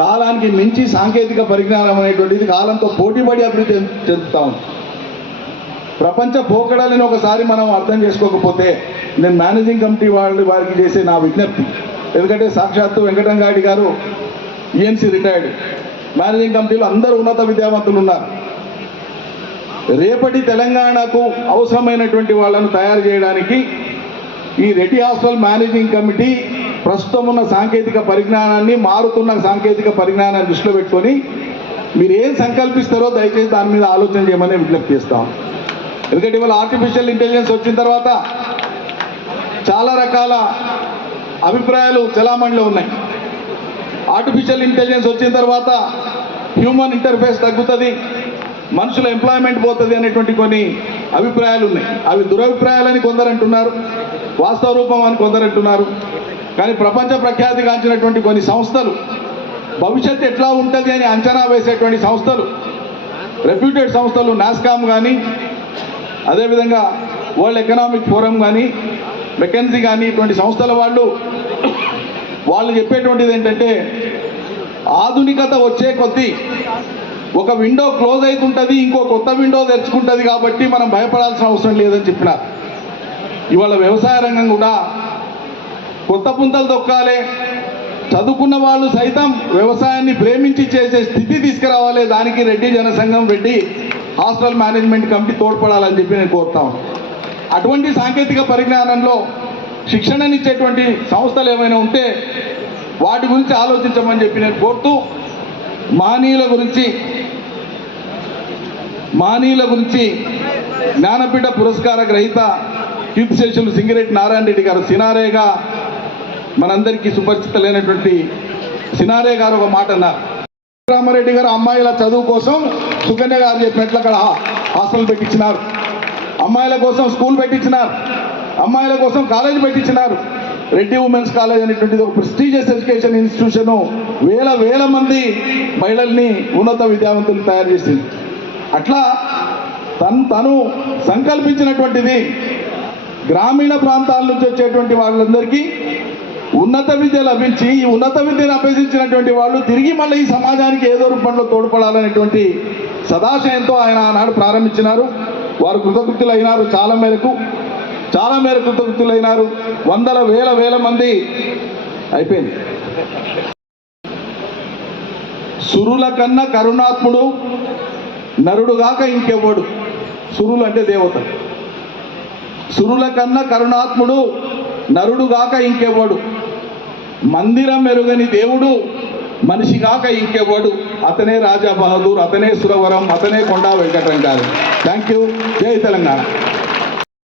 కాలానికి మించి సాంకేతిక పరిజ్ఞానం అనేటువంటిది కాలంతో పోటీపడి అభివృద్ధి చెందుతా ఉంది. ప్రపంచ పోకడాలని ఒకసారి మనం అర్థం చేసుకోకపోతే నేను మేనేజింగ్ కమిటీ వాళ్ళు వారికి చేసే నా విజ్ఞప్తి. ఎందుకంటే సాక్షాత్తు వెంకటంగాడి గారు ఈఎన్సీ రిటైర్డ్ మేనేజింగ్ కమిటీలో అందరూ ఉన్నత విద్యావంతులు ఉన్నారు. రేపటి తెలంగాణకు అవసరమైనటువంటి వాళ్ళను తయారు చేయడానికి ఈ రెడ్డి హాస్టల్ మేనేజింగ్ కమిటీ ప్రస్తుతం ఉన్న సాంకేతిక పరిజ్ఞానాన్ని మారుతున్న సాంకేతిక పరిజ్ఞానాన్ని దృష్టిలో పెట్టుకొని మీరు ఏం సంకల్పిస్తారో దయచేసి దాని మీద ఆలోచన చేయమని విజ్ఞప్తి చేస్తాం. ఎందుకంటే ఇవాళ ఆర్టిఫిషియల్ ఇంటెలిజెన్స్ వచ్చిన తర్వాత చాలా రకాల అభిప్రాయాలు చలామణిలో ఉన్నాయి. ఆర్టిఫిషియల్ ఇంటెలిజెన్స్ వచ్చిన తర్వాత హ్యూమన్ ఇంటర్ఫేస్ తగ్గుతుంది మనుషుల ఎంప్లాయ్మెంట్ పోతుంది అనేటువంటి కొన్ని అభిప్రాయాలు ఉన్నాయి. అవి దురభిప్రాయాలని కొందరు అంటున్నారు వాస్తవ రూపం అని కొందరు అంటున్నారు. కానీ ప్రపంచ ప్రఖ్యాతి గాంచినటువంటి కొన్ని సంస్థలు భవిష్యత్తు ఎట్లా ఉంటుంది అని అంచనా వేసేటువంటి సంస్థలు రెప్యూటెడ్ సంస్థలు నాస్కామ్ కానీ అదేవిధంగా వరల్డ్ ఎకనామిక్ ఫోరం కానీ మెకెన్సీ కానీ ఇటువంటి సంస్థల వాళ్ళు వాళ్ళు చెప్పేటువంటిది ఏంటంటే ఆధునికత వచ్చే కొద్దీ ఒక విండో క్లోజ్ అవుతుంటుంది ఇంకో కొత్త విండో తెరుచుకుంటుంది కాబట్టి మనం భయపడాల్సిన అవసరం లేదని చెప్పినారు. ఇవాళ వ్యవసాయ రంగం కూడా కొత్త పుంతలు తొక్కాలి. చదువుకున్న వాళ్ళు సైతం వ్యవసాయాన్ని ప్రేమించి చేసే స్థితి తీసుకురావాలి. దానికి Reddy Janasangham Reddy hostel management committee తోడ్పడాలని చెప్పి నేను కోరుతా అటువంటి సాంకేతిక పరిజ్ఞానంలో శిక్షణనిచ్చేటువంటి సంస్థలు ఏమైనా ఉంటే వాటి గురించి ఆలోచించమని చెప్పి నేను కోరుతూ మానీయుల గురించి మానీయుల గురించి జ్ఞానపీఠ పురస్కార గ్రహీత కీర్తిశేషులు సింగిరెడ్డి నారాయణ రెడ్డి గారు సినారేగా మనందరికీ సుపరిచితులైనటువంటి సినారే గారు ఒక మాట అన్నారు. రామారెడ్డి గారు అమ్మాయిల చదువు కోసం సుకన్య గారు చెప్పినట్లు అక్కడ హాస్టల్ పెట్టించినారు. అమ్మాయిల కోసం స్కూల్ పెట్టించినారు. అమ్మాయిల కోసం కాలేజ్ పెట్టించినారు. రెడ్డి ఉమెన్స్ కాలేజ్ అనేటువంటిది ఒక ప్రెస్టీజియస్ ఎడ్యుకేషన్ ఇన్స్టిట్యూషన్ వేల వేల మంది మహిళల్ని ఉన్నత విద్యావంతులు తయారు చేసింది. అట్లా తను తను సంకల్పించినటువంటిది గ్రామీణ ప్రాంతాల నుంచి వచ్చేటువంటి వాళ్ళందరికీ ఉన్నత విద్య లభించి ఈ ఉన్నత విద్యను అభ్యసించినటువంటి వాళ్ళు తిరిగి మళ్ళీ ఈ సమాజానికి ఏదో రూపంలో తోడ్పడాలనేటువంటి సదాశయంతో ఆయన ఆనాడు ప్రారంభించినారు. వారు కృతకృతులైనారు చాలా మేరకు. చాలా మేరకు కృతకృతులైనారు వందల వేల వేల మంది అయిపోయింది. సురుల కన్నా కరుణాత్ముడు నరుడుగాక ఇంకెవ్వడు? సురులు అంటే దేవత. సురుల కన్నా కరుణాత్ముడు నరుడుగాక ఇంకెవ్వడు? మందిరం మెరుగని దేవుడు మనిషి కాక ఇంకెవడు అతనే రాజా బహదూర్ అతనే సురవరం అతనే కొండా వెంకటరంగారు థ్యాంక్ యూ జై తెలంగాణ.